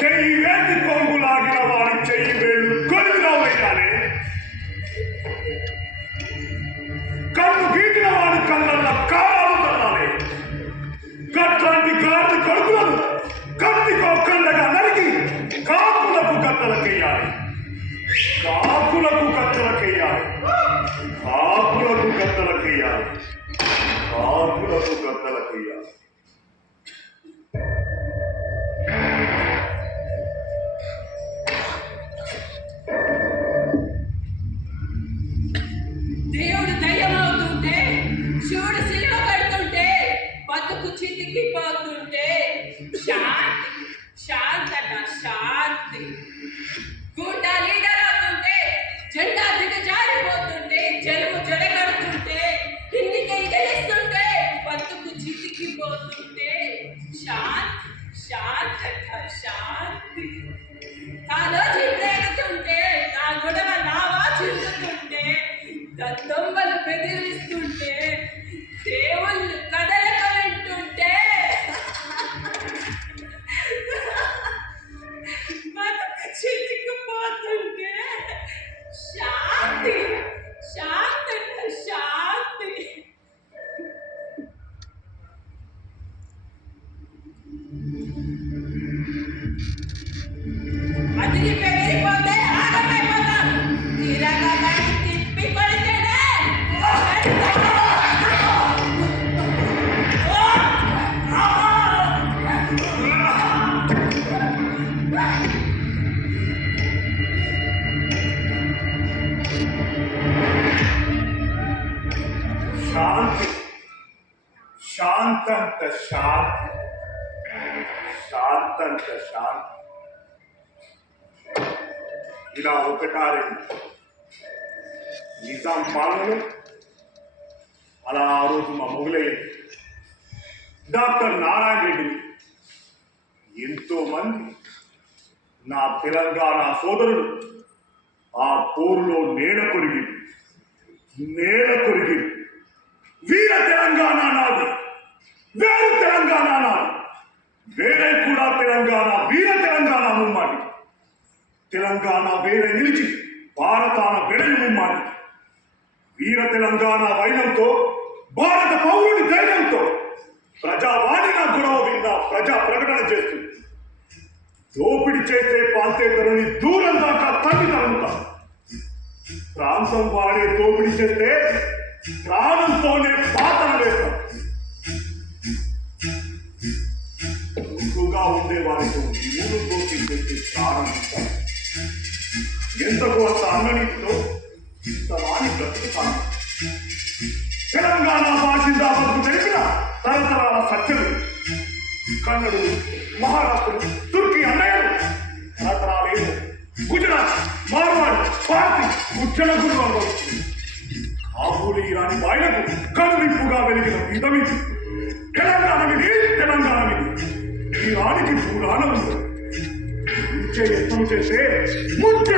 చెయ్యి వేసి కొంగులాగిన వాడి చెయ్యి వేళ్ళు కొలువుగా వేయాలి. కన్ను గీటిన వాడి కళ్ళల్లో కాలాలు తల్లాలి. గట్లాంటి గాడి కొడుకులను కత్తికో కండగా నరికి కాకులకు కత్తలకెయ్యాలి. కాకులకు కత్తలకెయ్యాలి. కాకులకు కత్తలకెయ్యాలి. కాకులకు కత్తలకెయ్యాలి. దేవుడు దయ్యమవుతుంటే, శివుడు సిలువ కడుతుంటే, బతుకు చితికిపోతుంటే శాంతి శాంతట శాంతి. గుండ లీడర్ అవుతుంటే, జెండా దిగజారిపోతుంటే, జనము జడగడుతుంటే, కిందికి గెలుస్తుంటే, బతుకు చితికిపోతుంటే శాంతి శాంతట శాంతి. కాలోజీ ప్రేగుతుంటే, నా గొడవ నావా చిందుతుంటే, దొంగలు బెదిరిస్తుంటే, దేవుళ్ళు కదలక వింటుంటే, బతుకు చితికిపోతుంటే శాంతి శాంతి శాంతి. అదిరి పెరిగిపోతే ఆగమైపోతాం. తీరగా తిప్పి కొడితేనే శాంతి శాంతంత శాంతి శాంతంత శాంతి. ఇలా ఒకటారి నిజాం పాలనలో అలా ఆ రోజు మా మొగులయ్యింది. డాక్టర్ నారాయణ రెడ్డిని ఎంతో మంది నా తెలంగాణ సోదరులు ఆ పోరులో నేల కొరిగి వీర తెలంగాణ నాది, వేరు తెలంగాణ నాది, వేరే కూడా తెలంగాణ, వీర తెలంగాణ ముమ్మాటి. తెలంగాణ వేరే నిలిచి భారతాన వెడలి ముమ్మాటి. వీర తెలంగాణ వైనంతో, భారత పౌరుడి ధైర్యంతో ప్రజావాణిగా గొడవ విన్న ప్రజా ప్రకటన చేస్తుంది. దోపిడి చేసే పాంతేతరుని దూరం దాకా తల్లి తరుగుతా. ప్రాంతం వాడే దోపిడి చేస్తే ప్రాణంతోనే పాత్ర వేస్తాం. ముందుగా ఉండే వారితో మూడు దోచి చేసి ప్రారంభిస్తాం. ఎంతకు అంత అన్ననీటితో ఇంతవాణి బ్రతుకుతాను. తెలంగాణ బాసిందా బతుకు తెలిసిన తరతరాల సత్యులు, కన్నడులు, మహారాష్ట్రులు, తుర్కీ అన్నయ్యలు, తరతరాలేమో గుజరాత్, మార్వాడి, పార్టీ ఉజ్జల గురు అనుభవిస్తుంది. కాబూలి రాని బాయిలకు కనువిప్పుగా వెలిగిన విధమిది తెలంగాణ విధి. తెలంగాణ విధి ఈ రానికి పురాణం ఉంది. ముంచే ఎత్తులు చేస్తే ముంచే